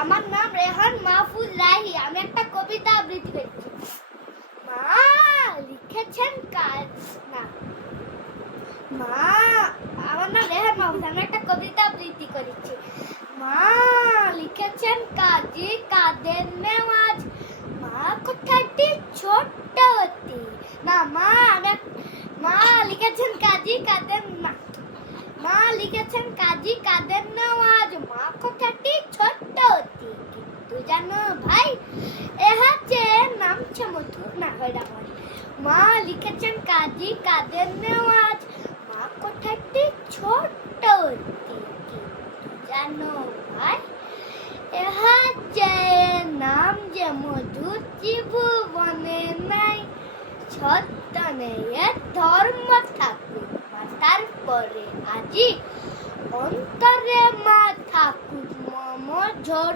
আমার নাম রেহান মাহফুজ রাহি। আমি একটা কবিতা আবৃত্তি করছি। মা লিখেছেন কাজ না মা আমার নাম রেহান মাহফুজ। আমি একটা কবিতা আবৃত্তি করেছি। মা লিখেছেন কাজী কাদের নেওয়াজ। মা কথাটি ছোট্ট অতি না মা লিখেছেন কাজী কাদের না মা লিখেছেন কাজী কাদের নেওয়াজ। মা কথাটি ছোট্ট অতি কিন্তু জানো ভাই এহাচে নামছে মধুর না হয় আমার। মা লিখেছেন কাজী কাদের নেওয়াজ। মা কথাটি ছোট্ট অতি কিন্তু জানো ভাই এহাচে নাম যে মধুর জীবনে নাই। সত্য নেই ধর্ম থাকুক মাতার পরে আজি অন্তরে মা থাকুক মম ঝোর।